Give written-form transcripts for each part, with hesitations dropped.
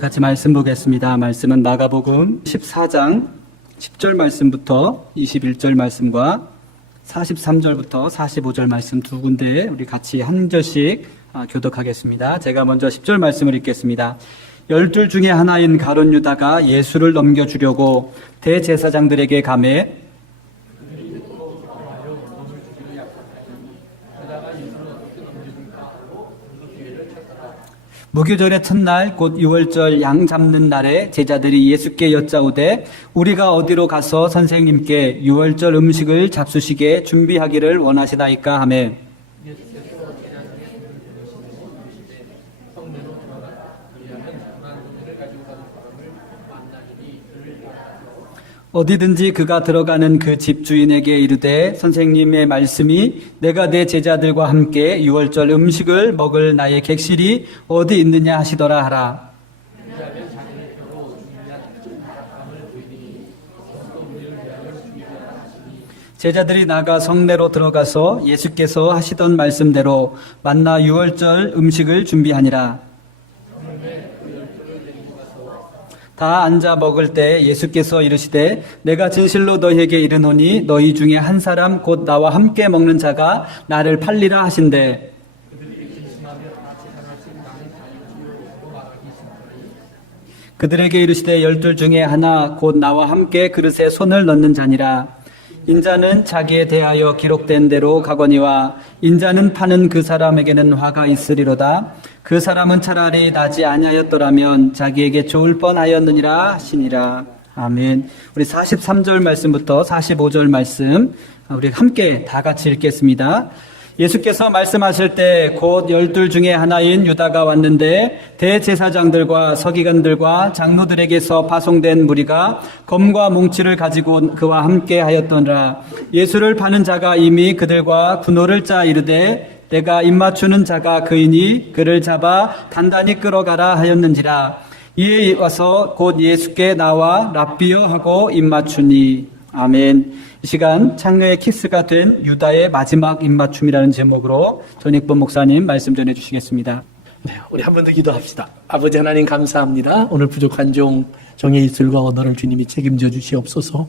같이 말씀 보겠습니다. 말씀은 마가복음 14장 10절 말씀부터 21절 말씀과 43절부터 45절 말씀 두 군데 우리 같이 한 절씩 교독하겠습니다. 제가 먼저 10절 말씀을 읽겠습니다. 12 중에 하나인 가룟 유다가 예수를 넘겨주려고 대제사장들에게 가매 무교절의 첫날 곧 유월절 양 잡는 날에 제자들이 예수께 여짜오되 우리가 어디로 가서 선생님께 유월절 음식을 잡수시게 준비하기를 원하시나이까 하매 어디든지 그가 들어가는 그 집주인에게 이르되 선생님의 말씀이 내가 내 제자들과 함께 유월절 음식을 먹을 나의 객실이 어디 있느냐 하시더라 하라. 제자들이 나가 성내로 들어가서 예수께서 하시던 말씀대로 만나 유월절 음식을 준비하니라. 다 앉아 먹을 때 예수께서 이르시되 내가 진실로 너희에게 이르노니 너희 중에 한 사람 곧 나와 함께 먹는 자가 나를 팔리라 하신대. 그들에게 이르시되 12 중에 하나 곧 나와 함께 그릇에 손을 넣는 자니라. 인자는 자기에 대하여 기록된 대로 가거니와 인자는 파는 그 사람에게는 화가 있으리로다. 그 사람은 차라리 나지 아니하였더라면 자기에게 좋을 뻔하였느니라 하시니라. 아멘. 우리 43절 말씀부터 45절 말씀 우리 함께 다 같이 읽겠습니다. 예수께서 말씀하실 때 곧 12 중에 하나인 유다가 왔는데 대제사장들과 서기관들과 장로들에게서 파송된 무리가 검과 뭉치를 가지고 그와 함께 하였더라. 예수를 파는 자가 이미 그들과 군호를 짜 이르되 내가 입맞추는 자가 그이니 그를 잡아 단단히 끌어가라 하였는지라. 이에 와서 곧 예수께 나와 랍비여 하고 입맞추니. 아멘. 이 시간 창녀의 키스가 된 유다의 마지막 입맞춤이라는 제목으로 전익범 목사님 말씀 전해 주시겠습니다. 네, 우리 한 번 더 기도합시다. 아버지 하나님 감사합니다. 오늘 부족한 종 종의 입술과 언어를 주님이 책임져 주시옵소서.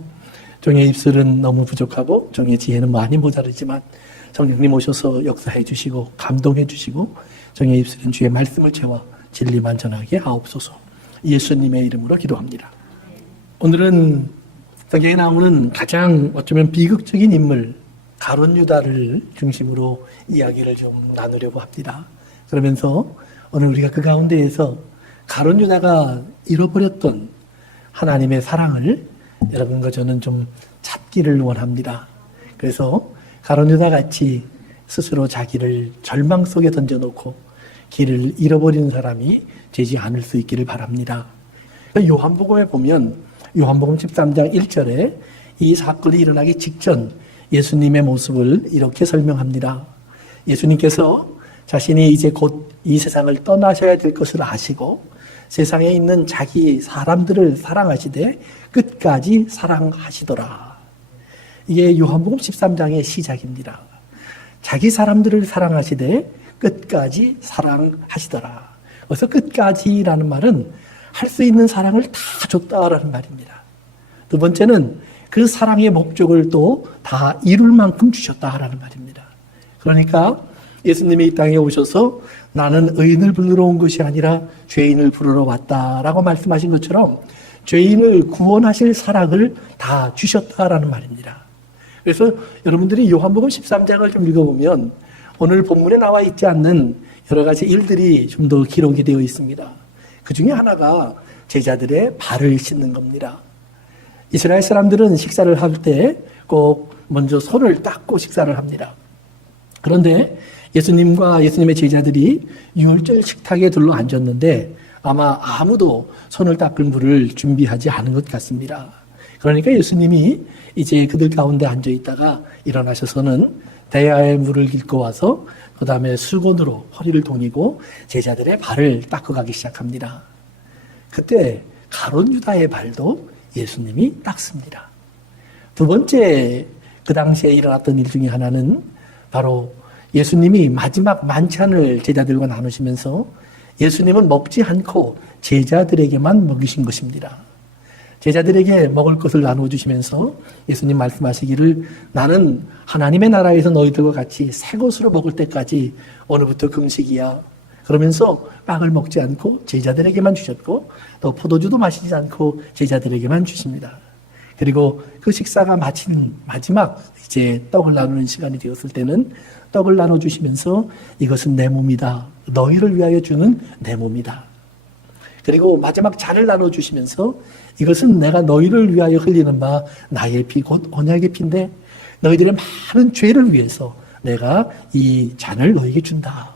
종의 입술은 너무 부족하고 종의 지혜는 많이 모자르지만 성령님 오셔서 역사해 주시고 감동해 주시고 종의 입술은 주의 말씀을 채워 진리만 전하게 하옵소서. 예수님의 이름으로 기도합니다. 오늘은 성경에 나오는 가장 어쩌면 비극적인 인물 가룟 유다를 중심으로 이야기를 좀 나누려고 합니다. 그러면서 오늘 우리가 그 가운데에서 가룟 유다가 잃어버렸던 하나님의 사랑을 여러분과 저는 좀 찾기를 원합니다. 그래서 가룟 유다 같이 스스로 자기를 절망 속에 던져놓고 길을 잃어버린 사람이 되지 않을 수 있기를 바랍니다. 요한복음에 보면 요한복음 13장 1절에 이 사건이 일어나기 직전 예수님의 모습을 이렇게 설명합니다. 예수님께서 자신이 이제 곧 이 세상을 떠나셔야 될 것을 아시고 세상에 있는 자기 사람들을 사랑하시되 끝까지 사랑하시더라. 이게 요한복음 13장의 시작입니다. 자기 사람들을 사랑하시되 끝까지 사랑하시더라. 그래서 끝까지라는 말은 할 수 있는 사랑을 다 줬다라는 말입니다. 두 번째는 그 사랑의 목적을 또 다 이룰 만큼 주셨다라는 말입니다. 그러니까 예수님이 이 땅에 오셔서 나는 의인을 부르러 온 것이 아니라 죄인을 부르러 왔다라고 말씀하신 것처럼 죄인을 구원하실 사랑을 다 주셨다라는 말입니다. 그래서 여러분들이 요한복음 13장을 좀 읽어보면 오늘 본문에 나와 있지 않는 여러 가지 일들이 좀 더 기록이 되어 있습니다. 그 중에 하나가 제자들의 발을 씻는 겁니다. 이스라엘 사람들은 식사를 할 때 꼭 먼저 손을 닦고 식사를 합니다. 그런데 예수님과 예수님의 제자들이 유월절 식탁에 둘러 앉았는데 아마 아무도 손을 닦을 물을 준비하지 않은 것 같습니다. 그러니까 예수님이 이제 그들 가운데 앉아 있다가 일어나셔서는 대야의 물을 깃고 와서 그 다음에 수건으로 허리를 동이고 제자들의 발을 닦고 가기 시작합니다. 그때 가룟 유다의 발도 예수님이 닦습니다. 두 번째 그 당시에 일어났던 일 중에 하나는 바로 예수님이 마지막 만찬을 제자들과 나누시면서 예수님은 먹지 않고 제자들에게만 먹이신 것입니다. 제자들에게 먹을 것을 나누어 주시면서 예수님 말씀하시기를 나는 하나님의 나라에서 너희들과 같이 새 것으로 먹을 때까지 오늘부터 금식이야. 그러면서 빵을 먹지 않고 제자들에게만 주셨고 또 포도주도 마시지 않고 제자들에게만 주십니다. 그리고 그 식사가 마치는 마지막 이제 떡을 나누는 시간이 되었을 때는 떡을 나눠주시면서 이것은 내 몸이다. 너희를 위하여 주는 내 몸이다. 그리고 마지막 잔을 나눠주시면서 이것은 내가 너희를 위하여 흘리는 바 나의 피 곧 언약의 피인데 너희들의 많은 죄를 위해서 내가 이 잔을 너희에게 준다.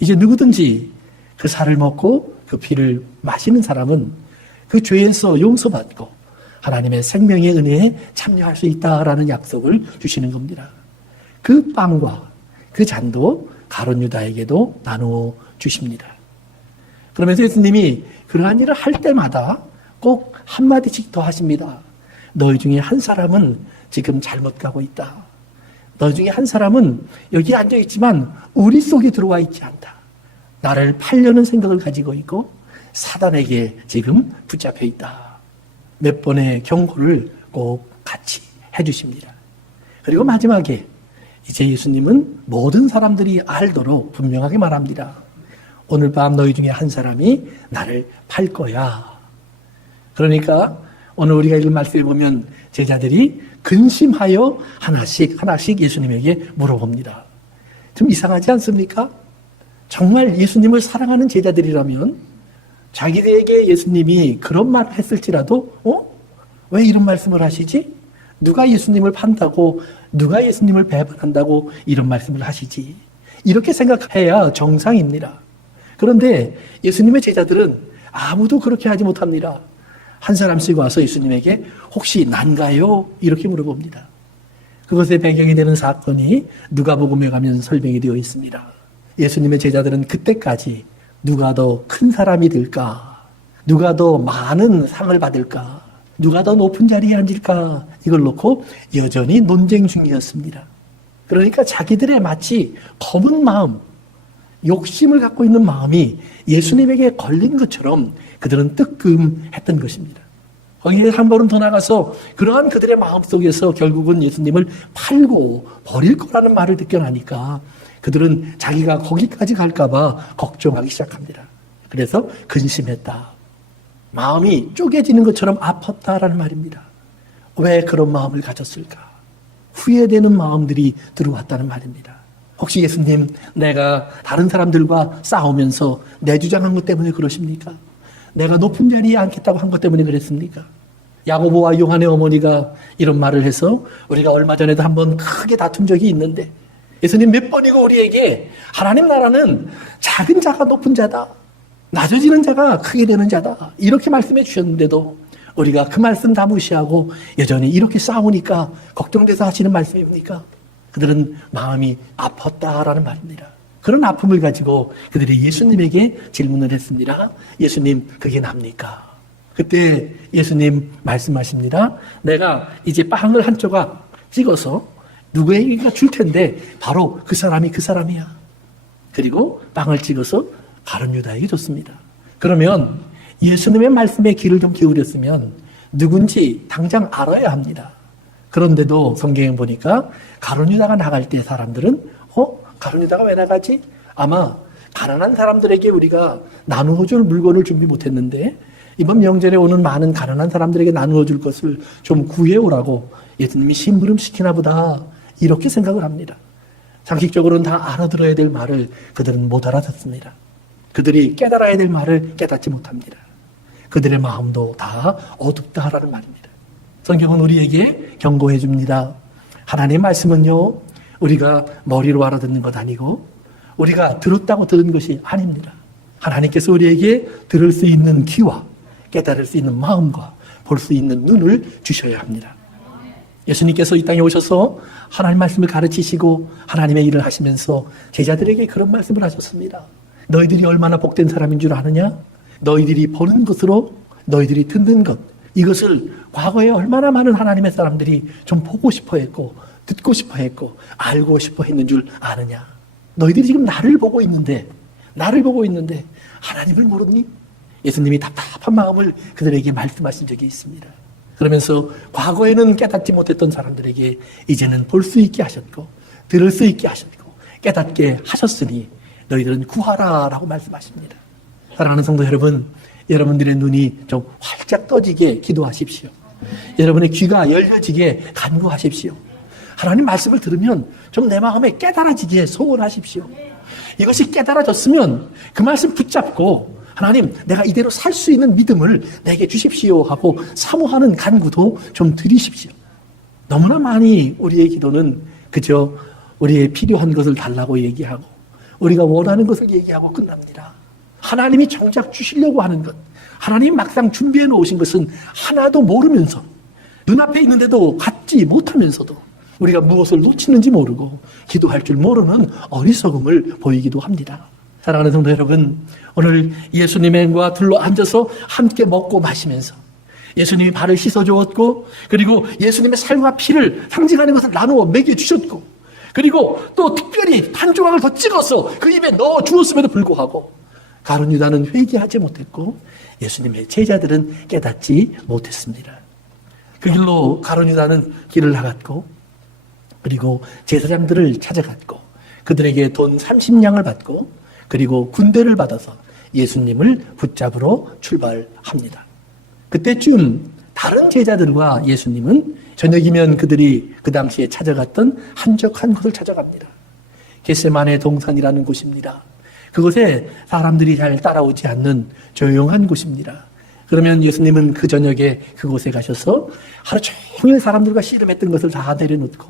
이제 누구든지 그 살을 먹고 그 피를 마시는 사람은 그 죄에서 용서받고 하나님의 생명의 은혜에 참여할 수 있다라는 약속을 주시는 겁니다. 그 빵과 그 잔도 가룟 유다에게도 나누어 주십니다. 그러면서 예수님이 그러한 일을 할 때마다 꼭 한마디씩 더 하십니다. 너희 중에 한 사람은 지금 잘못 가고 있다. 너희 중에 한 사람은 여기 앉아 있지만 우리 속에 들어와 있지 않다. 나를 팔려는 생각을 가지고 있고 사단에게 지금 붙잡혀 있다. 몇 번의 경고를 꼭 같이 해주십니다. 그리고 마지막에 이제 예수님은 모든 사람들이 알도록 분명하게 말합니다. 오늘 밤 너희 중에 한 사람이 나를 팔 거야. 그러니까 오늘 우리가 읽은 말씀에 보면 제자들이 근심하여 하나씩 예수님에게 물어봅니다. 좀 이상하지 않습니까? 정말 예수님을 사랑하는 제자들이라면 자기들에게 예수님이 그런 말을 했을지라도 왜 이런 말씀을 하시지? 누가 예수님을 판다고, 누가 예수님을 배반한다고 이런 말씀을 하시지? 이렇게 생각해야 정상입니다. 그런데 예수님의 제자들은 아무도 그렇게 하지 못합니다. 한 사람씩 와서 예수님에게 혹시 난가요? 이렇게 물어봅니다. 그것의 배경이 되는 사건이 누가복음에 가면 설명이 되어 있습니다. 예수님의 제자들은 그때까지 누가 더 큰 사람이 될까? 누가 더 많은 상을 받을까? 누가 더 높은 자리에 앉을까? 이걸 놓고 여전히 논쟁 중이었습니다. 그러니까 자기들의 마치 검은 마음, 욕심을 갖고 있는 마음이 예수님에게 걸린 것처럼 그들은 뜨끔했던 것입니다. 거기에 한 걸음 더 나가서 그러한 그들의 마음 속에서 결국은 예수님을 팔고 버릴 거라는 말을 듣게 하니까 그들은 자기가 거기까지 갈까봐 걱정하기 시작합니다. 그래서 근심했다. 마음이 쪼개지는 것처럼 아팠다라는 말입니다. 왜 그런 마음을 가졌을까? 후회되는 마음들이 들어왔다는 말입니다. 혹시 예수님, 내가 다른 사람들과 싸우면서 내 주장한 것 때문에 그러십니까? 내가 높은 자리에 앉겠다고 한 것 때문에 그랬습니까? 야고보와 요한의 어머니가 이런 말을 해서 우리가 얼마 전에도 한번 크게 다툰 적이 있는데 예수님 몇 번이고 우리에게 하나님 나라는 작은 자가 높은 자다. 낮아지는 자가 크게 되는 자다. 이렇게 말씀해 주셨는데도 우리가 그 말씀 다 무시하고 여전히 이렇게 싸우니까 걱정돼서 하시는 말씀입니까? 그들은 마음이 아팠다라는 말입니다. 그런 아픔을 가지고 그들이 예수님에게 질문을 했습니다. 예수님, 그게 납니까? 그때 예수님 말씀하십니다. 내가 이제 빵을 한 조각 찍어서 누구에게 줄 텐데 바로 그 사람이 그 사람이야. 그리고 빵을 찍어서 가룟 유다에게 줬습니다. 그러면 예수님의 말씀에 귀를 좀 기울였으면 누군지 당장 알아야 합니다. 그런데도 성경에 보니까 가룟 유다가 나갈 때 사람들은 가룟 유다가 왜 나가지? 아마 가난한 사람들에게 우리가 나누어 줄 물건을 준비 못했는데 이번 명절에 오는 많은 가난한 사람들에게 나누어 줄 것을 좀 구해오라고 예수님이 심부름시키나 보다 이렇게 생각을 합니다. 상식적으로는 다 알아들어야 될 말을 그들은 못 알아듣습니다. 그들이 깨달아야 될 말을 깨닫지 못합니다. 그들의 마음도 다 어둡다라는 말입니다. 성경은 우리에게 경고해 줍니다. 하나님의 말씀은요, 우리가 머리로 알아듣는 것 아니고 우리가 들었다고 들은 것이 아닙니다. 하나님께서 우리에게 들을 수 있는 귀와 깨달을 수 있는 마음과 볼 수 있는 눈을 주셔야 합니다. 예수님께서 이 땅에 오셔서 하나님 말씀을 가르치시고 하나님의 일을 하시면서 제자들에게 그런 말씀을 하셨습니다. 너희들이 얼마나 복된 사람인 줄 아느냐? 너희들이 보는 것으로 너희들이 듣는 것, 이것을 과거에 얼마나 많은 하나님의 사람들이 좀 보고 싶어 했고 듣고 싶어 했고 알고 싶어 했는 줄 아느냐? 너희들이 지금 나를 보고 있는데 하나님을 모르니? 예수님이 답답한 마음을 그들에게 말씀하신 적이 있습니다. 그러면서 과거에는 깨닫지 못했던 사람들에게 이제는 볼 수 있게 하셨고 들을 수 있게 하셨고 깨닫게 하셨으니 너희들은 구하라 라고 말씀하십니다. 사랑하는 성도 여러분, 여러분들의 눈이 좀 활짝 떠지게 기도하십시오. 여러분의 귀가 열려지게 간구하십시오. 하나님 말씀을 들으면 좀 내 마음에 깨달아지게 소원하십시오. 이것이 깨달아졌으면 그 말씀 붙잡고 하나님 내가 이대로 살 수 있는 믿음을 내게 주십시오 하고 사모하는 간구도 좀 드리십시오. 너무나 많이 우리의 기도는 그저 우리의 필요한 것을 달라고 얘기하고 우리가 원하는 것을 얘기하고 끝납니다. 하나님이 정작 주시려고 하는 것, 하나님이 막상 준비해 놓으신 것은 하나도 모르면서 눈앞에 있는데도 갖지 못하면서도 우리가 무엇을 놓치는지 모르고 기도할 줄 모르는 어리석음을 보이기도 합니다. 사랑하는 성도 여러분, 오늘 예수님과 둘러 앉아서 함께 먹고 마시면서 예수님이 발을 씻어주었고 그리고 예수님의 살과 피를 상징하는 것을 나누어 먹여주셨고 그리고 또 특별히 한 조각을 더 찍어서 그 입에 넣어 주었음에도 불구하고 가룟 유다는 회개하지 못했고 예수님의 제자들은 깨닫지 못했습니다. 그 길로 가룟 유다는 길을 나갔고 그리고 제사장들을 찾아갔고 그들에게 돈 30냥을 받고 그리고 군대를 받아서 예수님을 붙잡으러 출발합니다. 그때쯤 다른 제자들과 예수님은 저녁이면 그들이 그 당시에 찾아갔던 한적한 곳을 찾아갑니다. 겟세마네 동산이라는 곳입니다. 그곳에 사람들이 잘 따라오지 않는 조용한 곳입니다. 그러면 예수님은 그 저녁에 그곳에 가셔서 하루 종일 사람들과 씨름했던 것을 다 내려놓고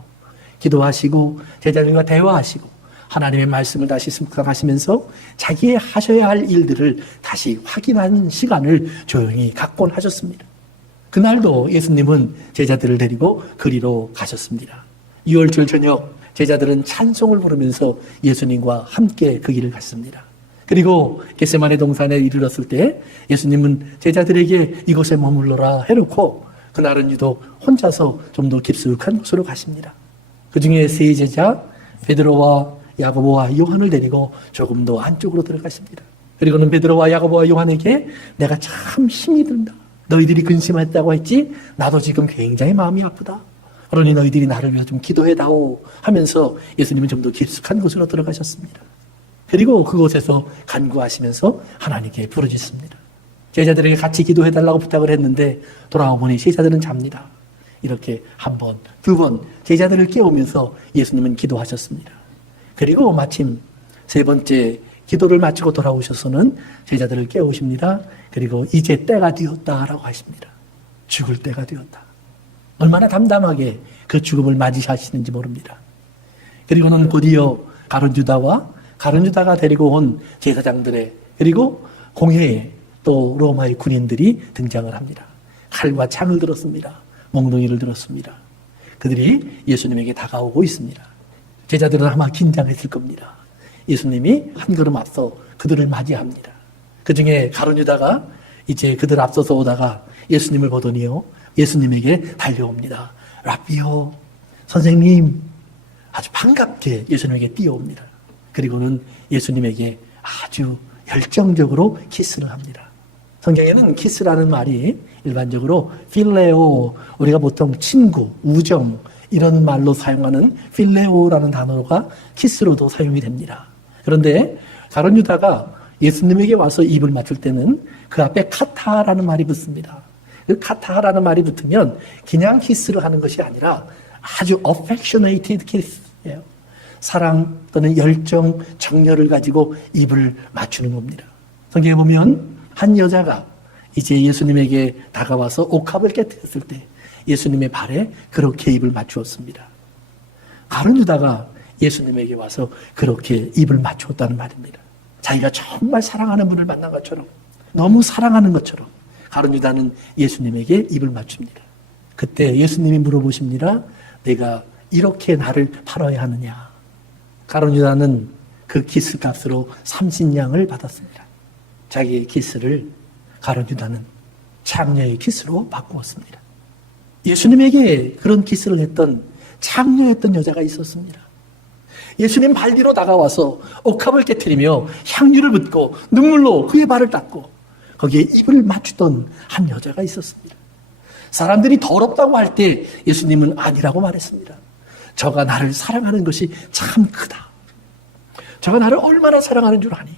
기도하시고 제자들과 대화하시고 하나님의 말씀을 다시 습관하시면서 자기의 하셔야 할 일들을 다시 확인하는 시간을 조용히 갖곤 하셨습니다. 그날도 예수님은 제자들을 데리고 그리로 가셨습니다. 6월절 저녁 제자들은 찬송을 부르면서 예수님과 함께 그 길을 갔습니다. 그리고 겟세마네 동산에 이르렀을 때 예수님은 제자들에게 이곳에 머물러라 해놓고 그날은 유독 혼자서 좀 더 깊숙한 곳으로 가십니다. 그 중에 세 제자 베드로와 야고보와 요한을 데리고 조금 더 안쪽으로 들어가십니다. 그리고는 베드로와 야고보와 요한에게 내가 참 힘이 든다. 너희들이 근심했다고 했지? 나도 지금 굉장히 마음이 아프다. 그러니 너희들이 나를 위해 좀 기도해다오 하면서 예수님은 좀 더 깊숙한 곳으로 들어가셨습니다. 그리고 그곳에서 간구하시면서 하나님께 부르짖습니다. 제자들에게 같이 기도해달라고 부탁을 했는데 돌아와 보니 제자들은 잡니다. 이렇게 한 번, 두 번 제자들을 깨우면서 예수님은 기도하셨습니다. 그리고 마침 세 번째 기도를 마치고 돌아오셔서는 제자들을 깨우십니다. 그리고 이제 때가 되었다라고 하십니다. 죽을 때가 되었다. 얼마나 담담하게 그 죽음을 맞이하시는지 모릅니다. 그리고는 곧이어 가룟 유다가 데리고 온 제사장들의 그리고 공회에 또 로마의 군인들이 등장을 합니다. 칼과 창을 들었습니다. 몽둥이를 들었습니다. 그들이 예수님에게 다가오고 있습니다. 제자들은 아마 긴장했을 겁니다. 예수님이 한 걸음 앞서 그들을 맞이합니다. 그 중에 가룟 유다가 이제 그들 앞서서 오다가 예수님을 보더니요, 예수님에게 달려옵니다. 라비오, 선생님, 아주 반갑게 예수님에게 뛰어옵니다. 그리고는 예수님에게 아주 열정적으로 키스를 합니다. 성경에는 키스라는 말이 일반적으로 필레오, 우리가 보통 친구, 우정 이런 말로 사용하는 필레오라는 단어가 키스로도 사용이 됩니다. 그런데 가룟 유다가 예수님에게 와서 입을 맞출 때는 그 앞에 카타라는 말이 붙습니다. 그 카타라는 말이 붙으면 그냥 키스를 하는 것이 아니라 아주 affectionated kiss예요. 사랑 또는 열정, 정열을 가지고 입을 맞추는 겁니다. 성경에 보면 한 여자가 이제 예수님에게 다가와서 옥합을 깨뜨렸을 때 예수님의 발에 그렇게 입을 맞추었습니다. 가룟 유다가 예수님에게 와서 그렇게 입을 맞추었다는 말입니다. 자기가 정말 사랑하는 분을 만난 것처럼, 너무 사랑하는 것처럼 가룟 유다는 예수님에게 입을 맞춥니다. 그때 예수님이 물어보십니다. 내가 이렇게 나를 팔아야 하느냐? 가룟 유다는 그 키스 값으로 30냥을 받았습니다. 자기의 키스를 가룟 유다는 창녀의 키스로 바꾸었습니다. 예수님에게 그런 키스를 했던 창녀였던 여자가 있었습니다. 예수님 발 뒤로 다가와서 옥합을 깨트리며 향유를 붓고 눈물로 그의 발을 닦고 거기에 입을 맞추던 한 여자가 있었습니다. 사람들이 더럽다고 할 때 예수님은 아니라고 말했습니다. 저가 나를 사랑하는 것이 참 크다. 저가 나를 얼마나 사랑하는 줄 아니?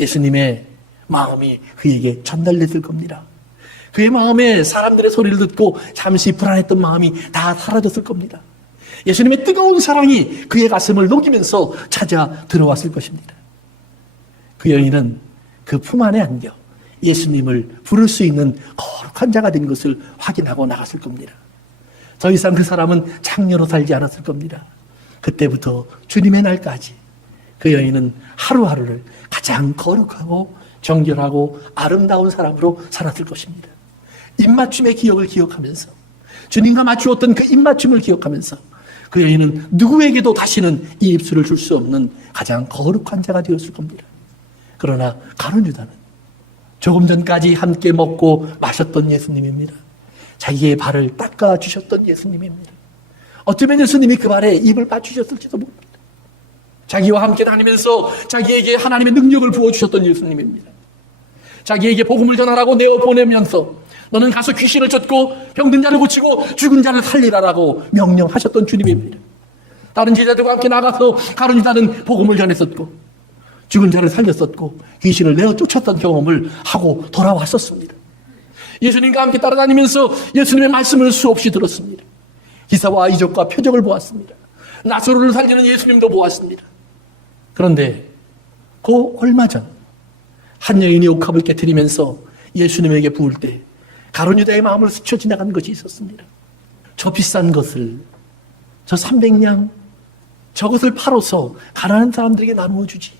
예수님의 마음이 그에게 전달됐을 겁니다. 그의 마음에 사람들의 소리를 듣고 잠시 불안했던 마음이 다 사라졌을 겁니다. 예수님의 뜨거운 사랑이 그의 가슴을 녹이면서 찾아 들어왔을 것입니다. 그 여인은 그 품 안에 안겨 예수님을 부를 수 있는 거룩한 자가 된 것을 확인하고 나갔을 겁니다. 더 이상 그 사람은 장녀로 살지 않았을 겁니다. 그때부터 주님의 날까지 그 여인은 하루하루를 가장 거룩하고 정결하고 아름다운 사람으로 살았을 것입니다. 입맞춤의 기억을 기억하면서 주님과 맞추었던 그 입맞춤을 기억하면서 그 여인은 누구에게도 다시는 이 입술을 줄 수 없는 가장 거룩한 자가 되었을 겁니다. 그러나 가룟 유다는 조금 전까지 함께 먹고 마셨던 예수님입니다. 자기의 발을 닦아주셨던 예수님입니다. 어쩌면 예수님이 그 발에 입을 맞추셨을지도 모릅니다. 자기와 함께 다니면서 자기에게 하나님의 능력을 부어주셨던 예수님입니다. 자기에게 복음을 전하라고 내어보내면서 너는 가서 귀신을 쫓고 병든 자를 고치고 죽은 자를 살리라라고 명령하셨던 주님입니다. 다른 제자들과 함께 나가서 가룟 유다는 복음을 전했었고 죽은 자를 살렸었고 귀신을 내어 쫓았던 경험을 하고 돌아왔었습니다. 예수님과 함께 따라다니면서 예수님의 말씀을 수없이 들었습니다. 기사와 이적과 표적을 보았습니다. 나사로를 살리는 예수님도 보았습니다. 그런데 그 얼마 전 한 여인이 옥합을 깨트리면서 예수님에게 부을 때 가룟 유다의 마음을 스쳐 지나간 것이 있었습니다. 저 비싼 것을, 저 300냥, 저것을 팔아서 가난한 사람들에게 나누어 주지.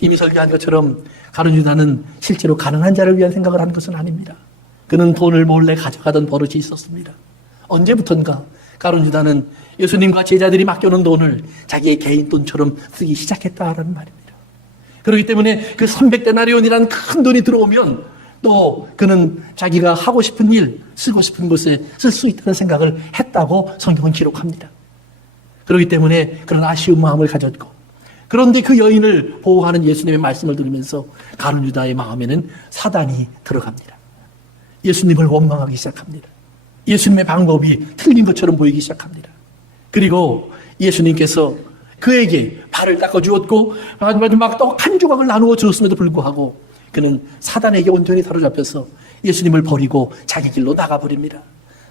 이미 설교한 것처럼 가룟 유다는 실제로 가난한 자를 위한 생각을 한 것은 아닙니다. 그는 돈을 몰래 가져가던 버릇이 있었습니다. 언제부턴가 가룟 유다는 예수님과 제자들이 맡겨놓은 돈을 자기의 개인 돈처럼 쓰기 시작했다라는 말입니다. 그렇기 때문에 그 300데나리온이라는 큰 돈이 들어오면 또 그는 자기가 하고 싶은 일, 쓰고 싶은 곳에 쓸 수 있다는 생각을 했다고 성경은 기록합니다. 그렇기 때문에 그런 아쉬운 마음을 가졌고, 그런데 그 여인을 보호하는 예수님의 말씀을 들으면서 가룟 유다의 마음에는 사단이 들어갑니다. 예수님을 원망하기 시작합니다. 예수님의 방법이 틀린 것처럼 보이기 시작합니다. 그리고 예수님께서 그에게 발을 닦아주었고 마지막 또 한 조각을 나누어 주었음에도 불구하고 그는 사단에게 온전히 사로잡혀서 예수님을 버리고 자기 길로 나가버립니다.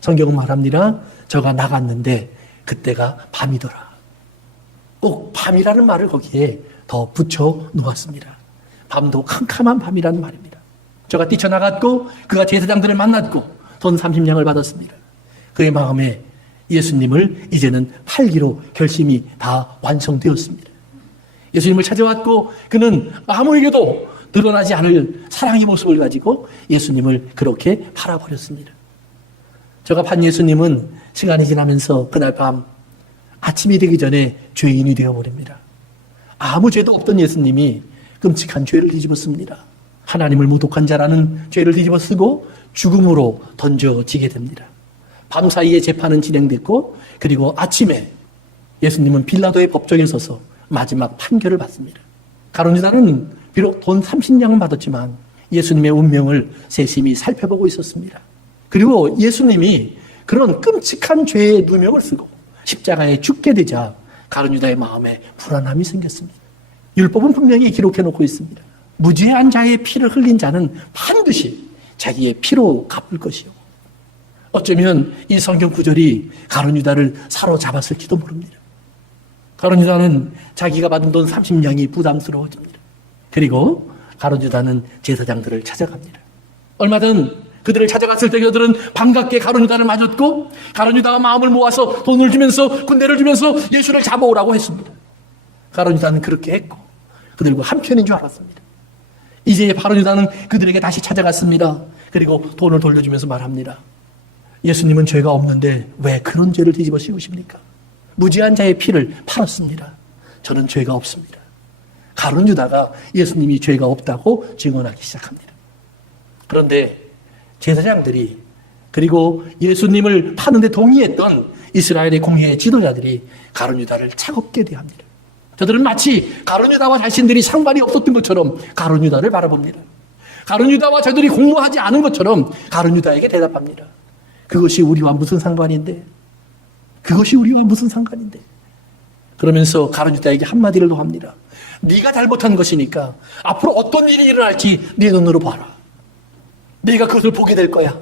성경은 말합니다. 저가 나갔는데 그때가 밤이더라. 꼭 밤이라는 말을 거기에 더 붙여 놓았습니다. 밤도 캄캄한 밤이라는 말입니다. 저가 뛰쳐나갔고 그가 제사장들을 만났고 돈 30냥을 받았습니다. 그의 마음에 예수님을 이제는 팔기로 결심이 다 완성되었습니다. 예수님을 찾아왔고 그는 아무에게도 드러나지 않을 사랑의 모습을 가지고 예수님을 그렇게 팔아버렸습니다. 저가 판 예수님은 시간이 지나면서 그날 밤 아침이 되기 전에 죄인이 되어버립니다. 아무 죄도 없던 예수님이 끔찍한 죄를 뒤집었습니다. 하나님을 모독한 자라는 죄를 뒤집어 쓰고 죽음으로 던져지게 됩니다. 밤사이에 재판은 진행됐고 그리고 아침에 예수님은 빌라도의 법정에 서서 마지막 판결을 받습니다. 가룟 유다는 비록 돈 30냥은 받았지만 예수님의 운명을 세심히 살펴보고 있었습니다. 그리고 예수님이 그런 끔찍한 죄의 누명을 쓰고 십자가에 죽게 되자 가룟 유다의 마음에 불안함이 생겼습니다. 율법은 분명히 기록해놓고 있습니다. 무죄한 자의 피를 흘린 자는 반드시 자기의 피로 갚을 것이요. 어쩌면 이 성경 구절이 가룟 유다를 사로잡았을지도 모릅니다. 가룟 유다는 자기가 받은 돈 30냥이 부담스러워집니다. 그리고 가룟 유다는 제사장들을 찾아갑니다. 얼마 전 그들을 찾아갔을 때 그들은 반갑게 가룟 유다를 맞았고 가룟 유다가 마음을 모아서 돈을 주면서 군대를 주면서 예수를 잡아오라고 했습니다. 가룟 유다는 그렇게 했고 그들과 한편인 줄 알았습니다. 이제 가룟 유다는 그들에게 다시 찾아갔습니다. 그리고 돈을 돌려주면서 말합니다. 예수님은 죄가 없는데 왜 그런 죄를 뒤집어 씌우십니까? 무죄한 자의 피를 팔았습니다. 저는 죄가 없습니다. 가룟 유다가 예수님이 죄가 없다고 증언하기 시작합니다. 그런데 제사장들이 그리고 예수님을 파는데 동의했던 이스라엘의 공회의 지도자들이 가룟 유다를 차갑게 대합니다. 저들은 마치 가룟 유다와 자신들이 상관이 없었던 것처럼 가룟 유다를 바라봅니다. 가룟 유다와 저들이 공모하지 않은 것처럼 가룟 유다에게 대답합니다. 그것이 우리와 무슨 상관인데? 그것이 우리와 무슨 상관인데? 그러면서 가룟 유다에게 한마디를 더 합니다. 네가 잘못한 것이니까 앞으로 어떤 일이 일어날지 네 눈으로 봐라. 네가 그것을 보게 될 거야.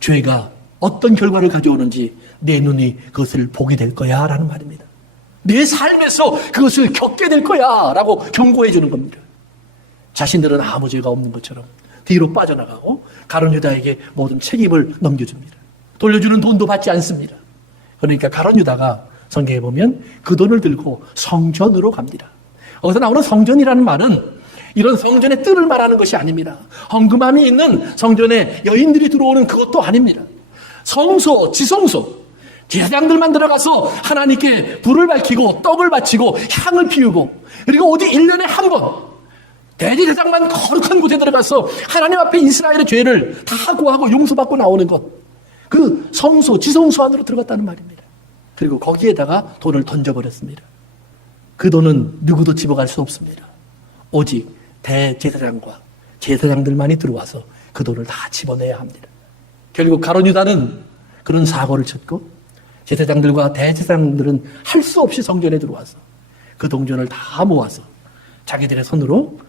죄가 어떤 결과를 가져오는지 내 눈이 그것을 보게 될 거야 라는 말입니다. 내 삶에서 그것을 겪게 될 거야 라고 경고해 주는 겁니다. 자신들은 아무 죄가 없는 것처럼 뒤로 빠져나가고 가룟 유다에게 모든 책임을 넘겨줍니다. 돌려주는 돈도 받지 않습니다. 그러니까 가룟 유다가 성경에 보면 그 돈을 들고 성전으로 갑니다. 어디서 나오는 성전이라는 말은 이런 성전의 뜰을 말하는 것이 아닙니다. 헌금함이 있는 성전에 여인들이 들어오는 그것도 아닙니다. 성소, 지성소, 제사장들만 들어가서 하나님께 불을 밝히고 떡을 바치고 향을 피우고 그리고 어디 1년에 한 번 대제사장만 거룩한 곳에 들어가서 하나님 앞에 이스라엘의 죄를 다 구하고 용서받고 나오는 것, 그 성소, 지성소 안으로 들어갔다는 말입니다. 그리고 거기에다가 돈을 던져버렸습니다. 그 돈은 누구도 집어갈 수 없습니다. 오직 대제사장과 제사장들만이 들어와서 그 돈을 다 집어내야 합니다. 결국 가룟 유다는 그런 사고를 쳤고 제사장들과 대제사장들은 할 수 없이 성전에 들어와서 그 동전을 다 모아서 자기들의 손으로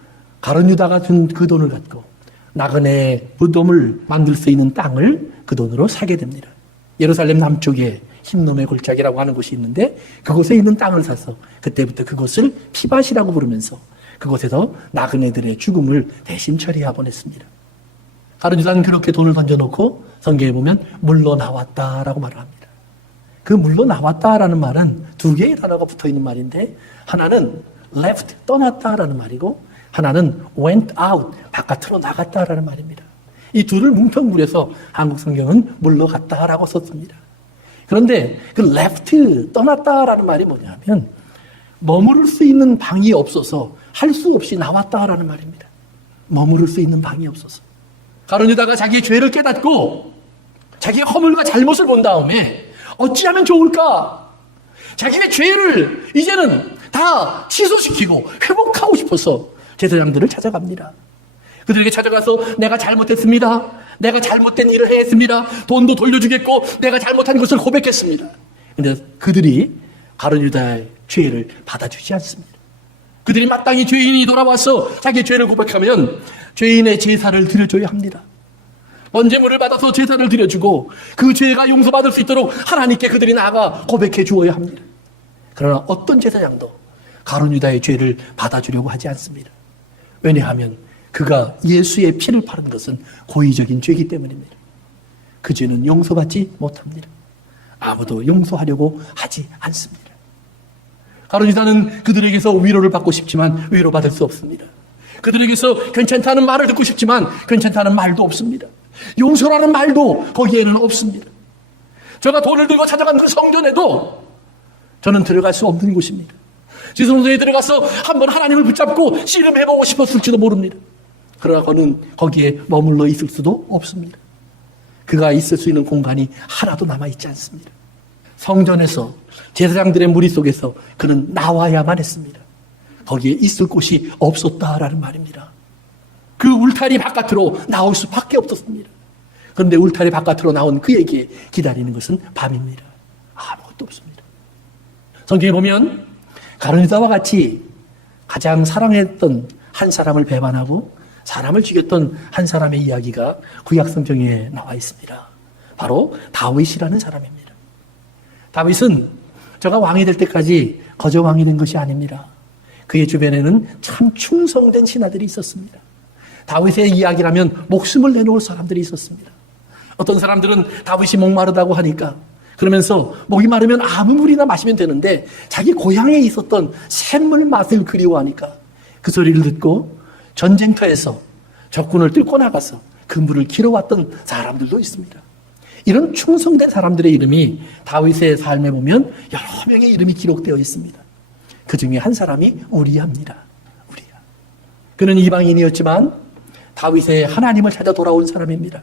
가룟 유다가 준 그 돈을 갖고 나그네 무덤을 만들 수 있는 땅을 그 돈으로 사게 됩니다. 예루살렘 남쪽에 흰놈의 골짜기라고 하는 곳이 있는데 그곳에 있는 땅을 사서 그때부터 그곳을 피밭이라고 부르면서 그곳에서 나그네들의 죽음을 대신 처리하곤 했습니다. 가룟 유다는 그렇게 돈을 던져놓고 성경에 보면 물러나왔다라고 말을 합니다. 그 물러나왔다라는 말은 두 개의 단어가 붙어있는 말인데 하나는 left, 떠났다라는 말이고 하나는 went out, 바깥으로 나갔다라는 말입니다. 이 둘을 뭉텅그려서 한국 성경은 물러갔다라고 썼습니다. 그런데 그 left, 떠났다라는 말이 뭐냐면 머무를 수 있는 방이 없어서 할 수 없이 나왔다라는 말입니다. 머무를 수 있는 방이 없어서. 가룟 유다가 자기의 죄를 깨닫고 자기의 허물과 잘못을 본 다음에 어찌하면 좋을까? 자기의 죄를 이제는 다 취소시키고 회복하고 싶어서 제사장들을 찾아갑니다. 그들에게 찾아가서 내가 잘못했습니다. 내가 잘못된 일을 했습니다. 돈도 돌려주겠고 내가 잘못한 것을 고백했습니다. 그런데 그들이 가룟 유다의 죄를 받아주지 않습니다. 그들이 마땅히 죄인이 돌아와서 자기의 죄를 고백하면 죄인의 제사를 드려줘야 합니다. 번제물을 받아서 제사를 드려주고 그 죄가 용서받을 수 있도록 하나님께 그들이 나아가 고백해 주어야 합니다. 그러나 어떤 제사장도 가룟 유다의 죄를 받아주려고 하지 않습니다. 왜냐하면 그가 예수의 피를 바른 것은 고의적인 죄이기 때문입니다. 그 죄는 용서받지 못합니다. 아무도 용서하려고 하지 않습니다. 가룟 유다는 그들에게서 위로를 받고 싶지만 위로받을 수 없습니다. 그들에게서 괜찮다는 말을 듣고 싶지만 괜찮다는 말도 없습니다. 용서라는 말도 거기에는 없습니다. 제가 돈을 들고 찾아간 그 성전에도 저는 들어갈 수 없는 곳입니다. 지성소에 들어가서 한번 하나님을 붙잡고 씨름해보고 싶었을지도 모릅니다. 그러나 그는 거기에 머물러 있을 수도 없습니다. 그가 있을 수 있는 공간이 하나도 남아있지 않습니다. 성전에서 제사장들의 무리 속에서 그는 나와야만 했습니다. 거기에 있을 곳이 없었다라는 말입니다. 그 울타리 바깥으로 나올 수밖에 없었습니다. 그런데 울타리 바깥으로 나온 그에게 기다리는 것은 밤입니다. 아무것도 없습니다. 성경에 보면 가룟 유다와 같이 가장 사랑했던 한 사람을 배반하고 사람을 죽였던 한 사람의 이야기가 구약 성경에 나와 있습니다. 바로 다윗이라는 사람입니다. 다윗은 저가 왕이 될 때까지 거저 왕이 된 것이 아닙니다. 그의 주변에는 참 충성된 신하들이 있었습니다. 다윗의 이야기라면 목숨을 내놓을 사람들이 있었습니다. 어떤 사람들은 다윗이 목마르다고 하니까 그러면서 목이 마르면 아무 물이나 마시면 되는데 자기 고향에 있었던 샘물 맛을 그리워하니까 그 소리를 듣고 전쟁터에서 적군을 뚫고 나가서 그 물을 길어왔던 사람들도 있습니다. 이런 충성된 사람들의 이름이 다윗의 삶에 보면 여러 명의 이름이 기록되어 있습니다. 그 중에 한 사람이 우리야입니다. 우리야. 그는 이방인이었지만 다윗의 하나님을 찾아 돌아온 사람입니다.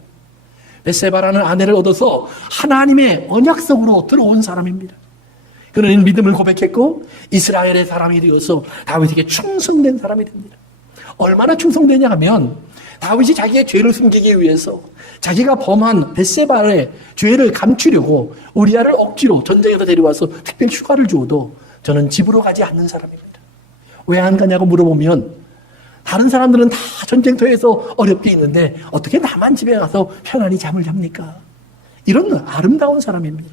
벳세바라는 아내를 얻어서 하나님의 언약속으로 들어온 사람입니다. 그는 믿음을 고백했고 이스라엘의 사람이 되어서 다윗에게 충성된 사람이 됩니다. 얼마나 충성되냐 하면 다윗이 자기의 죄를 숨기기 위해서 자기가 범한 벳세바의 죄를 감추려고 우리아를 억지로 전쟁에서 데려와서 특별 휴가를 주어도 저는 집으로 가지 않는 사람입니다. 왜 안 가냐고 물어보면 다른 사람들은 다 전쟁터에서 어렵게 있는데 어떻게 나만 집에 가서 편안히 잠을 잡니까? 이런 아름다운 사람입니다.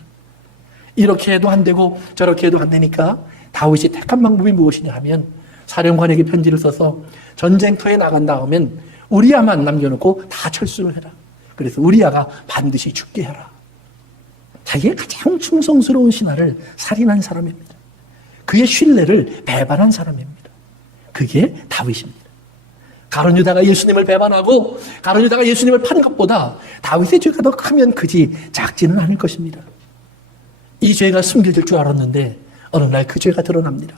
이렇게 해도 안 되고 저렇게 해도 안 되니까 다윗이 택한 방법이 무엇이냐 하면 사령관에게 편지를 써서 전쟁터에 나간 다음엔 우리아만 남겨놓고 다 철수를 해라. 그래서 우리아가 반드시 죽게 해라. 자기의 가장 충성스러운 신하를 살인한 사람입니다. 그의 신뢰를 배반한 사람입니다. 그게 다윗입니다. 가룟 유다가 예수님을 배반하고 가룟 유다가 예수님을 파는 것보다 다윗의 죄가 더 크면 크지 작지는 않을 것입니다. 이 죄가 숨겨질 줄 알았는데 어느 날 그 죄가 드러납니다.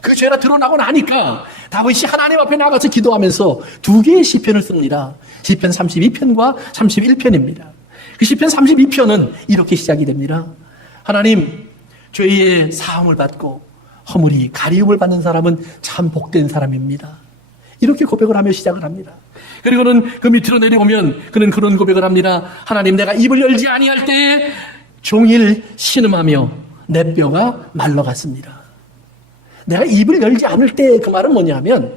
그 죄가 드러나고 나니까 다윗이 하나님 앞에 나가서 기도하면서 두 개의 시편을 씁니다. 시편 32편과 31편입니다. 그 시편 32편은 이렇게 시작이 됩니다. 하나님, 죄의 사함을 받고 허물이 가리움을 받는 사람은 참 복된 사람입니다. 이렇게 고백을 하며 시작을 합니다. 그리고는 그 밑으로 내려오면 그는 그런 고백을 합니다. 하나님, 내가 입을 열지 아니할 때에 종일 신음하며 내 뼈가 말라갔습니다. 내가 입을 열지 않을 때 그 말은 뭐냐면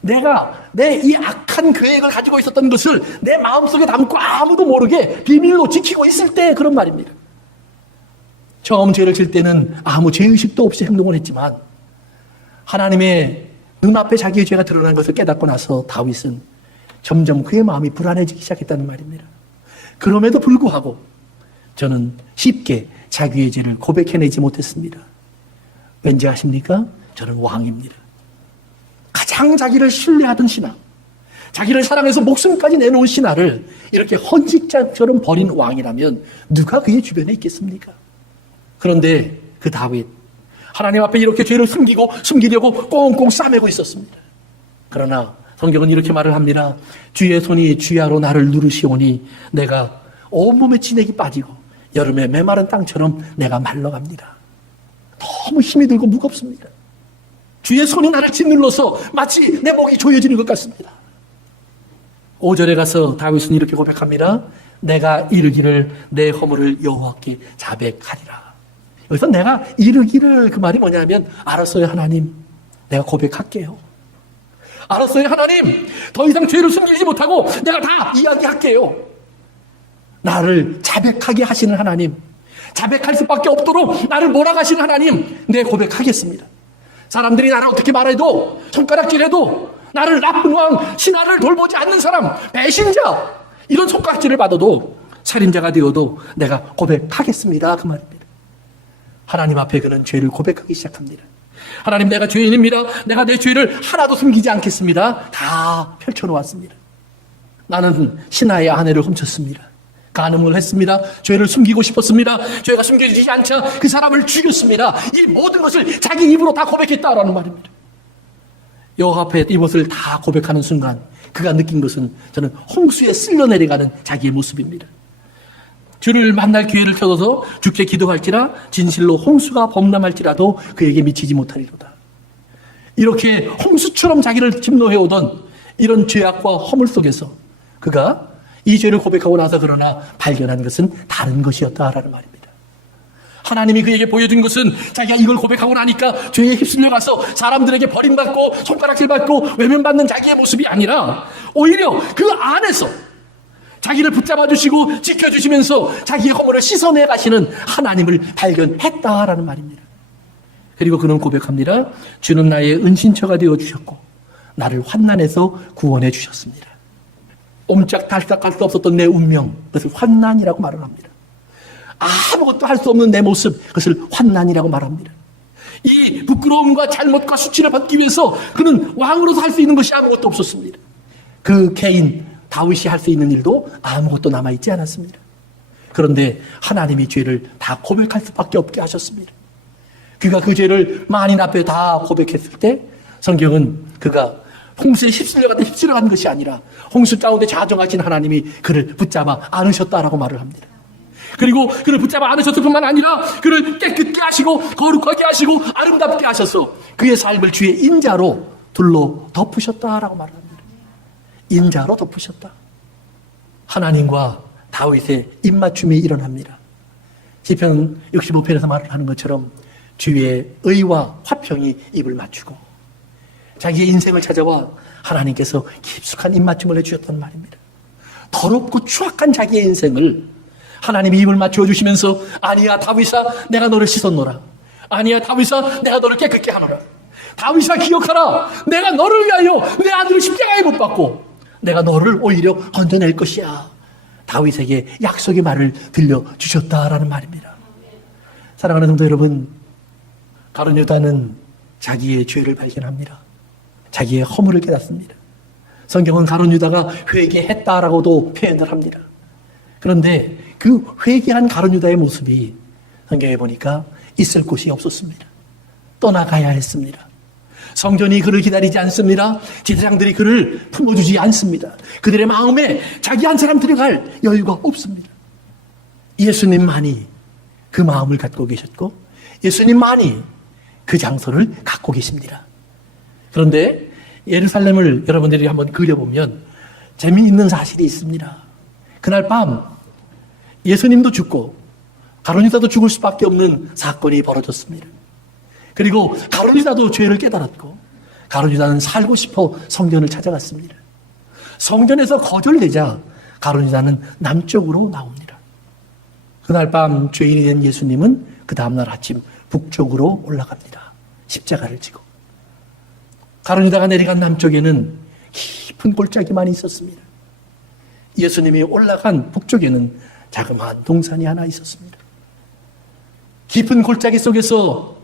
내가 내 이 악한 계획을 가지고 있었던 것을 내 마음속에 담고 아무도 모르게 비밀로 지키고 있을 때 그런 말입니다. 처음 죄를 질 때는 아무 죄의식도 없이 행동을 했지만 하나님의 눈앞에 자기의 죄가 드러난 것을 깨닫고 나서 다윗은 점점 그의 마음이 불안해지기 시작했다는 말입니다. 그럼에도 불구하고 저는 쉽게 자기의 죄를 고백해내지 못했습니다. 왠지 아십니까? 저는 왕입니다. 가장 자기를 신뢰하던 신하, 자기를 사랑해서 목숨까지 내놓은 신하를 이렇게 헌식자처럼 버린 왕이라면 누가 그의 주변에 있겠습니까? 그런데 그 다윗, 하나님 앞에 이렇게 죄를 숨기려고 꽁꽁 싸매고 있었습니다. 그러나 성경은 이렇게 말을 합니다. 주의 손이 주야로 나를 누르시오니 내가 온몸에 진액이 빠지고 여름에 메마른 땅처럼 내가 말라갑니다. 너무 힘이 들고 무겁습니다. 주의 손이 나를 짓눌러서 마치 내 목이 조여지는 것 같습니다. 5절에 가서 다윗은 이렇게 고백합니다. 내가 이르기를 내 허물을 여호와께 자백하리라. 여기서 내가 이르기를 그 말이 뭐냐면 알았어요 하나님, 내가 고백할게요. 알았어요 하나님, 더 이상 죄를 숨기지 못하고 내가 다 이야기할게요. 나를 자백하게 하시는 하나님, 자백할 수밖에 없도록 나를 몰아가시는 하나님, 내 고백하겠습니다. 사람들이 나를 어떻게 말해도, 손가락질해도, 나를 나쁜 왕, 신하를 돌보지 않는 사람, 배신자, 이런 손가락질을 받아도, 살인자가 되어도 내가 고백하겠습니다. 그 말입니다. 하나님 앞에 그는 죄를 고백하기 시작합니다. 하나님, 내가 죄인입니다. 내가 내 죄를 하나도 숨기지 않겠습니다. 다 펼쳐놓았습니다. 나는 신하의 아내를 훔쳤습니다. 간음을 했습니다. 죄를 숨기고 싶었습니다. 죄가 숨겨지지 않자 그 사람을 죽였습니다. 이 모든 것을 자기 입으로 다 고백했다라는 말입니다. 여호와 앞에 이것을 다 고백하는 순간 그가 느낀 것은 저는 홍수에 쓸려 내려가는 자기의 모습입니다. 주를 만날 기회를 찾아서 주께 기도할지라 진실로 홍수가 범람할지라도 그에게 미치지 못하리로다. 이렇게 홍수처럼 자기를 침노해오던 이런 죄악과 허물 속에서 그가 이 죄를 고백하고 나서 그러나 발견한 것은 다른 것이었다라는 말입니다. 하나님이 그에게 보여준 것은 자기가 이걸 고백하고 나니까 죄에 휩쓸려가서 사람들에게 버림받고 손가락질 받고 외면받는 자기의 모습이 아니라 오히려 그 안에서 자기를 붙잡아 주시고 지켜주시면서 자기의 허물을 씻어내 가시는 하나님을 발견했다라는 말입니다. 그리고 그는 고백합니다. 주는 나의 은신처가 되어 주셨고 나를 환난에서 구원해 주셨습니다. 옴짝달싹할 수 없었던 내 운명, 그것을 환난이라고 말을 합니다. 아무것도 할 수 없는 내 모습, 그것을 환난이라고 말합니다. 이 부끄러움과 잘못과 수치를 받기 위해서 그는 왕으로서 할 수 있는 것이 아무것도 없었습니다. 그 개인 다윗이 할 수 있는 일도 아무것도 남아있지 않았습니다. 그런데 하나님이 죄를 다 고백할 수밖에 없게 하셨습니다. 그가 그 죄를 만인 앞에 다 고백했을 때 성경은 그가 홍수에 휩쓸려간 것이 아니라 홍수 가운데 자정하신 하나님이 그를 붙잡아 안으셨다라고 말을 합니다. 그리고 그를 붙잡아 안으셨을 뿐만 아니라 그를 깨끗게 하시고 거룩하게 하시고 아름답게 하셔서 그의 삶을 주의 인자로 둘로 덮으셨다라고 말을 합니다. 인자로 덮으셨다. 하나님과 다윗의 입맞춤이 일어납니다. 시편 65편에서 말을 하는 것처럼 주의 의와 화평이 입을 맞추고 자기의 인생을 찾아와 하나님께서 깊숙한 입맞춤을 해주셨단 말입니다. 더럽고 추악한 자기의 인생을 하나님이 입을 맞추어 주시면서 아니야 다윗아 내가 너를 씻었노라. 아니야 다윗아 내가 너를 깨끗게 하노라. 다윗아 기억하라. 내가 너를 위하여 내 아들을 십자가에 못 박고 내가 너를 오히려 건져낼 것이야. 다윗에게 약속의 말을 들려주셨다라는 말입니다. 사랑하는 성도 여러분, 가룟 유다는 자기의 죄를 발견합니다. 자기의 허물을 깨닫습니다. 성경은 가룟 유다가 회개했다라고도 표현을 합니다. 그런데 그 회개한 가룟 유다의 모습이 성경에 보니까 있을 곳이 없었습니다. 떠나가야 했습니다. 성전이 그를 기다리지 않습니다. 제사장들이 그를 품어주지 않습니다. 그들의 마음에 자기 한 사람 들어갈 여유가 없습니다. 예수님만이 그 마음을 갖고 계셨고 예수님만이 그 장소를 갖고 계십니다. 그런데 예루살렘을 여러분들이 한번 그려보면 재미있는 사실이 있습니다. 그날 밤 예수님도 죽고 가룟 유다도 죽을 수밖에 없는 사건이 벌어졌습니다. 그리고 가룟 유다도 죄를 깨달았고 가룟 유다는 살고 싶어 성전을 찾아갔습니다. 성전에서 거절되자 가룟 유다는 남쪽으로 나옵니다. 그날 밤 죄인이 된 예수님은 그 다음날 아침 북쪽으로 올라갑니다. 십자가를 지고. 가룟 유다가 내려간 남쪽에는 깊은 골짜기만 있었습니다. 예수님이 올라간 북쪽에는 자그마한 동산이 하나 있었습니다. 깊은 골짜기 속에서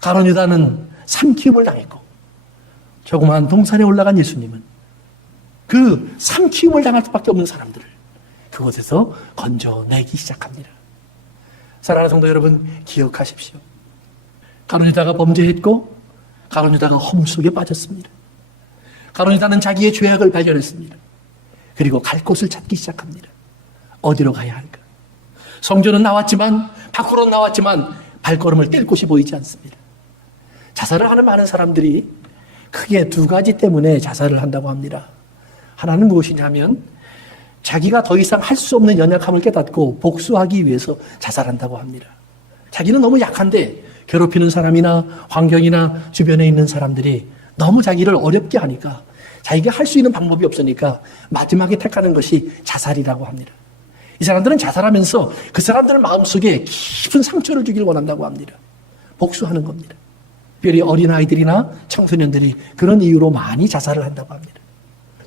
가룟 유다는 삼키움을 당했고 조그마한 동산에 올라간 예수님은 그 삼키움을 당할 수밖에 없는 사람들을 그곳에서 건져내기 시작합니다. 사랑하는 성도 여러분, 기억하십시오. 가룟 유다가 범죄했고 가룟 유다가 허물 속에 빠졌습니다. 가룟 유다는 자기의 죄악을 발견했습니다. 그리고 갈 곳을 찾기 시작합니다. 어디로 가야 할까? 성전은 나왔지만 밖으로 나왔지만 발걸음을 뗄 곳이 보이지 않습니다. 자살을 하는 많은 사람들이 크게 두 가지 때문에 자살을 한다고 합니다. 하나는 무엇이냐면 자기가 더 이상 할 수 없는 연약함을 깨닫고 복수하기 위해서 자살한다고 합니다. 자기는 너무 약한데 괴롭히는 사람이나 환경이나 주변에 있는 사람들이 너무 자기를 어렵게 하니까 자기가 할 수 있는 방법이 없으니까 마지막에 택하는 것이 자살이라고 합니다. 이 사람들은 자살하면서 그 사람들 마음속에 깊은 상처를 주길 원한다고 합니다. 복수하는 겁니다. 특별히 어린아이들이나 청소년들이 그런 이유로 많이 자살을 한다고 합니다.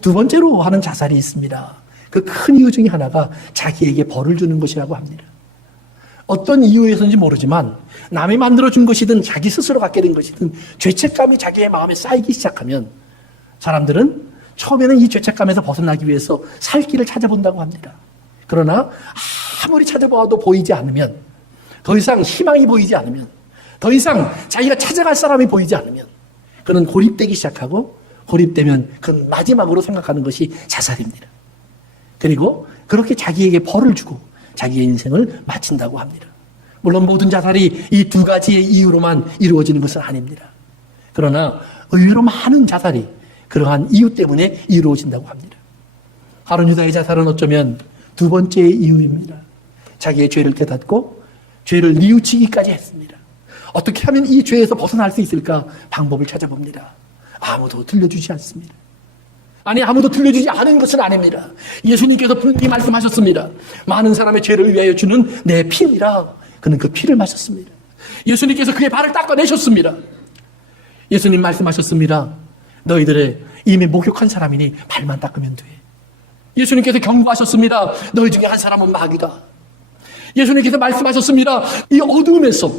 두 번째로 하는 자살이 있습니다. 그 큰 이유 중에 하나가 자기에게 벌을 주는 것이라고 합니다. 어떤 이유에서인지 모르지만 남이 만들어준 것이든 자기 스스로 갖게 된 것이든 죄책감이 자기의 마음에 쌓이기 시작하면 사람들은 처음에는 이 죄책감에서 벗어나기 위해서 살 길을 찾아본다고 합니다. 그러나 아무리 찾아보아도 보이지 않으면, 더 이상 희망이 보이지 않으면, 더 이상 자기가 찾아갈 사람이 보이지 않으면 그는 고립되기 시작하고 고립되면 그는 마지막으로 생각하는 것이 자살입니다. 그리고 그렇게 자기에게 벌을 주고 자기의 인생을 마친다고 합니다. 물론 모든 자살이 이 두 가지의 이유로만 이루어지는 것은 아닙니다. 그러나 의외로 많은 자살이 그러한 이유 때문에 이루어진다고 합니다. 가룟 유다의 자살은 어쩌면 두 번째의 이유입니다. 자기의 죄를 깨닫고 죄를 뉘우치기까지 했습니다. 어떻게 하면 이 죄에서 벗어날 수 있을까 방법을 찾아봅니다. 아무도 들려주지 않습니다. 아니, 아무도 들려주지 않은 것은 아닙니다. 예수님께서 분명히 말씀하셨습니다. 많은 사람의 죄를 위하여 주는 내 피니라. 그는 그 피를 마셨습니다. 예수님께서 그의 발을 닦아내셨습니다. 예수님 말씀하셨습니다. 너희들의 이미 목욕한 사람이니 발만 닦으면 돼. 예수님께서 경고하셨습니다. 너희 중에 한 사람은 마귀다. 예수님께서 말씀하셨습니다. 이 어두움에서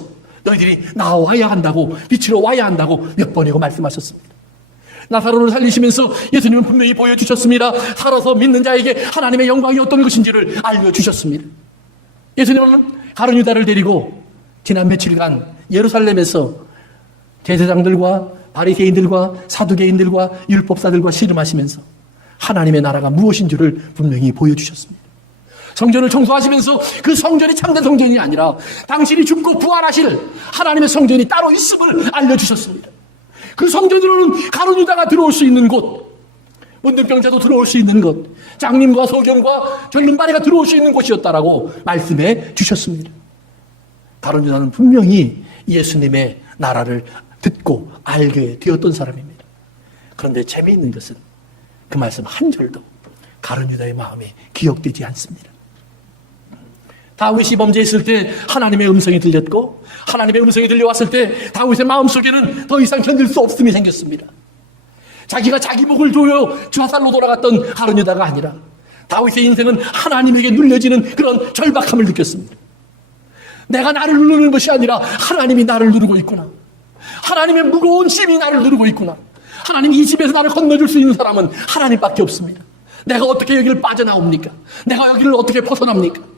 너희들이 나와야 한다고, 빛으로 와야 한다고 몇 번이고 말씀하셨습니다. 나사로를 살리시면서 예수님은 분명히 보여주셨습니다. 살아서 믿는 자에게 하나님의 영광이 어떤 것인지를 알려주셨습니다. 예수님은 가룟 유다를 데리고 지난 며칠간 예루살렘에서 제사장들과 바리새인들과 사두개인들과 율법사들과 씨름하시면서 하나님의 나라가 무엇인 줄을 분명히 보여주셨습니다. 성전을 청소하시면서 그 성전이 참된 성전이 아니라 당신이 죽고 부활하실 하나님의 성전이 따로 있음을 알려주셨습니다. 그 성전으로는 가룟 유다가 들어올 수 있는 곳, 문둥병자도 들어올 수 있는 곳, 장님과 소경과 절름발이가 들어올 수 있는 곳이었다라고 말씀해 주셨습니다. 가룟 유다는 분명히 예수님의 나라를 듣고 알게 되었던 사람입니다. 그런데 재미있는 것은 그 말씀 한 절도 가룟 유다의 마음에 기억되지 않습니다. 다윗이 범죄했을 때 하나님의 음성이 들렸고, 하나님의 음성이 들려왔을 때 다윗의 마음속에는 더 이상 견딜 수 없음이 생겼습니다. 자기가 자기 목을 조여 주화살로 돌아갔던 가룟 유다가 아니라 다윗의 인생은 하나님에게 눌려지는 그런 절박함을 느꼈습니다. 내가 나를 누르는 것이 아니라 하나님이 나를 누르고 있구나. 하나님의 무거운 짐이 나를 누르고 있구나. 하나님 이 집에서 나를 건너줄 수 있는 사람은 하나님밖에 없습니다. 내가 어떻게 여기를 빠져나옵니까? 내가 여기를 어떻게 벗어납니까?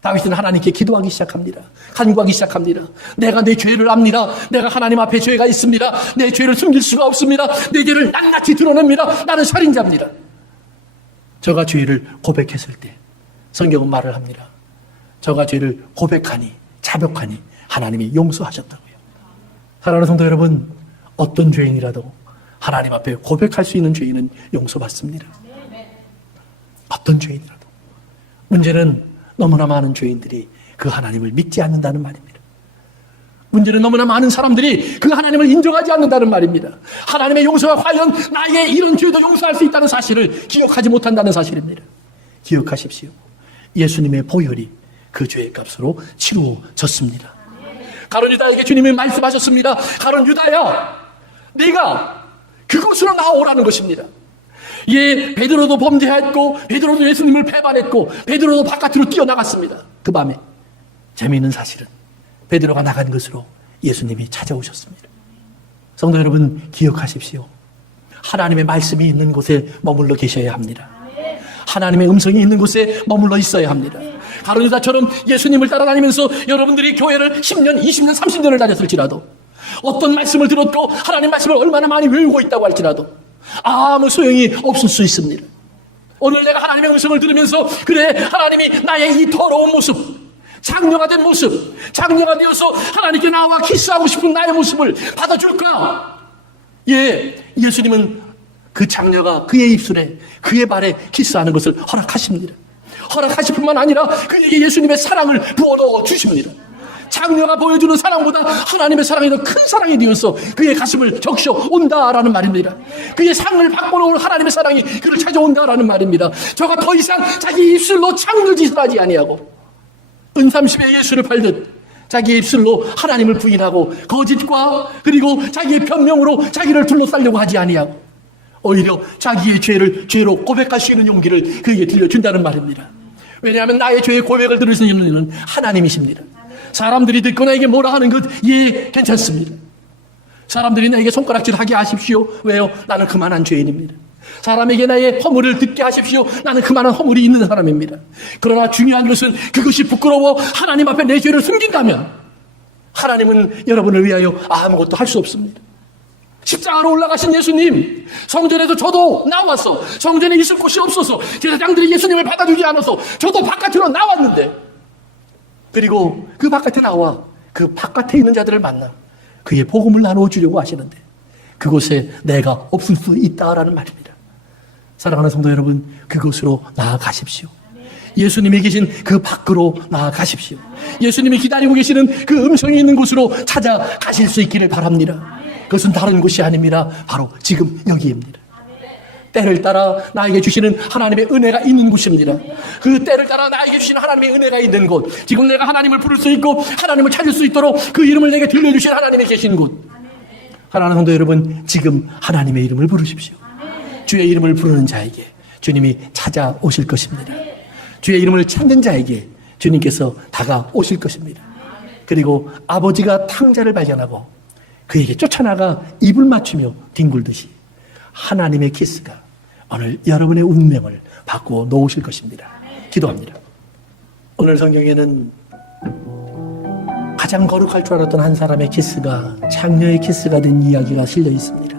다윗은 하나님께 기도하기 시작합니다. 간구하기 시작합니다. 내가 내 죄를 압니다. 내가 하나님 앞에 죄가 있습니다. 내 죄를 숨길 수가 없습니다. 내 죄를 낱낱이 드러냅니다. 나는 살인자입니다. 저가 죄를 고백했을 때 성경은 말을 합니다. 저가 죄를 고백하니 자백하니 하나님이 용서하셨다고요. 사랑하는 성도 여러분, 어떤 죄인이라도 하나님 앞에 고백할 수 있는 죄인은 용서받습니다. 어떤 죄인이라도. 문제는 너무나 많은 죄인들이 그 하나님을 믿지 않는다는 말입니다. 문제는 너무나 많은 사람들이 그 하나님을 인정하지 않는다는 말입니다. 하나님의 용서가 과연 나의 이런 죄도 용서할 수 있다는 사실을 기억하지 못한다는 사실입니다. 기억하십시오. 예수님의 보혈이 그 죄의 값으로 치루어졌습니다. 가룟 유다에게 주님이 말씀하셨습니다. 가룟 유다야, 네가 그곳으로 나오라는 것입니다. 예, 베드로도 범죄했고 베드로도 예수님을 배반했고 베드로도 바깥으로 뛰어나갔습니다. 그 밤에 재미있는 사실은 베드로가 나간 것으로 예수님이 찾아오셨습니다. 성도 여러분, 기억하십시오. 하나님의 말씀이 있는 곳에 머물러 계셔야 합니다. 하나님의 음성이 있는 곳에 머물러 있어야 합니다. 가룟 유다처럼 예수님을 따라다니면서 여러분들이 교회를 10년, 20년, 30년을 다녔을지라도, 어떤 말씀을 들었고 하나님 말씀을 얼마나 많이 외우고 있다고 할지라도 아무 소용이 없을 수 있습니다. 오늘 내가 하나님의 음성을 들으면서, 그래, 하나님이 나의 이 더러운 모습, 장녀가 된 모습, 장녀가 되어서 하나님께 나와 키스하고 싶은 나의 모습을 받아줄까? 예, 예수님은 그 장녀가 그의 입술에, 그의 발에 키스하는 것을 허락하십니다. 허락하실 뿐만 아니라 그에게 예수님의 사랑을 부어넣어 주십니다. 장녀가 보여주는 사랑보다 하나님의 사랑이 더 큰 사랑이 되어서 그의 가슴을 적셔 온다라는 말입니다. 그의 상을 받고 온 하나님의 사랑이 그를 찾아온다라는 말입니다. 저가 더 이상 자기 입술로 장녀짓을 하지 아니하고 은삼십에 예수를 팔듯 자기의 입술로 하나님을 부인하고 거짓과 그리고 자기의 변명으로 자기를 둘러싸려고 하지 아니하고 오히려 자기의 죄를 죄로 고백할 수 있는 용기를 그에게 들려준다는 말입니다. 왜냐하면 나의 죄의 고백을 들을 수 있는 이는 하나님이십니다. 사람들이 듣고 나에게 뭐라 하는 것, 예, 괜찮습니다. 사람들이 나에게 손가락질하게 하십시오. 왜요? 나는 그만한 죄인입니다. 사람에게 나의 허물을 듣게 하십시오. 나는 그만한 허물이 있는 사람입니다. 그러나 중요한 것은 그것이 부끄러워 하나님 앞에 내 죄를 숨긴다면 하나님은 여러분을 위하여 아무것도 할 수 없습니다. 십자가로 올라가신 예수님, 성전에서 저도 나와서 성전에 있을 곳이 없어서 제사장들이 예수님을 받아주지 않아서 저도 바깥으로 나왔는데, 그리고 그 바깥에 나와 그 바깥에 있는 자들을 만나 그의 복음을 나누어 주려고 하시는데 그곳에 내가 없을 수 있다라는 말입니다. 사랑하는 성도 여러분, 그곳으로 나아가십시오. 예수님이 계신 그 밖으로 나아가십시오. 예수님이 기다리고 계시는 그 음성이 있는 곳으로 찾아가실 수 있기를 바랍니다. 그것은 다른 곳이 아닙니다. 바로 지금 여기입니다. 때를 따라 나에게 주시는 하나님의 은혜가 있는 곳입니다. 그 때를 따라 나에게 주시는 하나님의 은혜가 있는 곳, 지금 내가 하나님을 부를 수 있고 하나님을 찾을 수 있도록 그 이름을 내게 들려주신 하나님이 계신 곳. 사랑하는 성도 여러분, 지금 하나님의 이름을 부르십시오. 주의 이름을 부르는 자에게 주님이 찾아오실 것입니다. 주의 이름을 찾는 자에게 주님께서 다가오실 것입니다. 그리고 아버지가 탕자를 발견하고 그에게 쫓아나가 입을 맞추며 뒹굴듯이 하나님의 키스가 오늘 여러분의 운명을 바꾸어 놓으실 것입니다. 기도합니다. 오늘 성경에는 가장 거룩할 줄 알았던 한 사람의 키스가 장녀의 키스가 된 이야기가 실려 있습니다.